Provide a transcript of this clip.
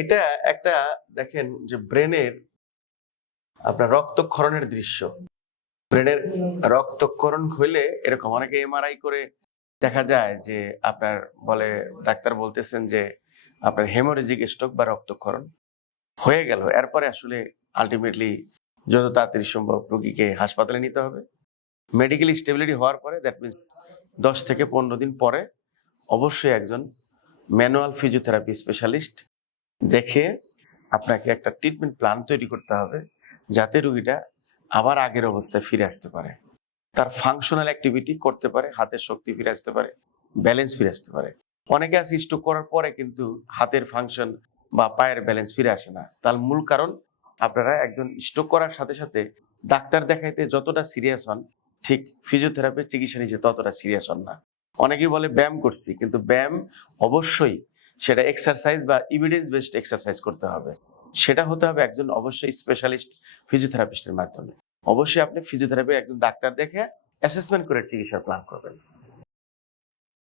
এটা একটা দেখেন যে ব্রেনের আপনার রক্তক্ষরণের দৃশ্য। ব্রেনের রক্তক্ষরণ হইলে এরকম অনেকে এমআরআই করে দেখা যায় যে আপনার বলে ডাক্তার বলতেছেন যে আপনার হেমোরেজিক স্ট্রোক বা রক্তক্ষরণ হয়ে গেল। এরপরে আসলে আল্টিমেটলি যত তাড়াতাড়ি সম্ভব রোগীকে হাসপাতালে নিতে হবে। মেডিকেল স্টেবিলিটি হওয়ার পরে দ্যাট মিনস 10 থেকে 15 দিন পরে অবশ্যই একজন ম্যানুয়াল ফিজিওথেরাপি স্পেশালিস্ট দেখে আপনাকে একটা ট্রিটমেন্ট প্ল্যান তৈরি করতে হবে যাতে রোগীটা আবার আগের অবস্থায় ফিরে আসতে পারে, তার ফাংশনাল অ্যাক্টিভিটি করতে পারে, হাতের শক্তি ফিরে আসতে পারে, ব্যালেন্স ফিরে আসতে পারে। অনেকে আছে স্ট্রোক করার পরে কিন্তু হাতের ফাংশন বা পায়ের ব্যালেন্স ফিরে আসে না। তার মূল কারণ আপনারা একজন স্ট্রোক করার সাথে সাথে ডাক্তার দেখাইতে যতটা সিরিয়াস হন ঠিক ফিজিওথেরাপির চিকিৎসা নিচ্ছে ততটা সিরিয়াস হন না। অনেকেই বলে ব্যায়াম করছি, কিন্তু ব্যায়াম অবশ্যই সেটা এক্সারসাইজ বা এভিডেন্স বেসড এক্সারসাইজ করতে হবে। সেটা হতে হবে একজন অবশ্যই স্পেশালিস্ট ফিজিওথেরাপিস্টের মাধ্যমে। অবশ্যই আপনি ফিজিওথেরাপি একজন ডাক্তার দেখে অ্যাসেসমেন্ট করে চিকিৎসার প্ল্যান করবেন।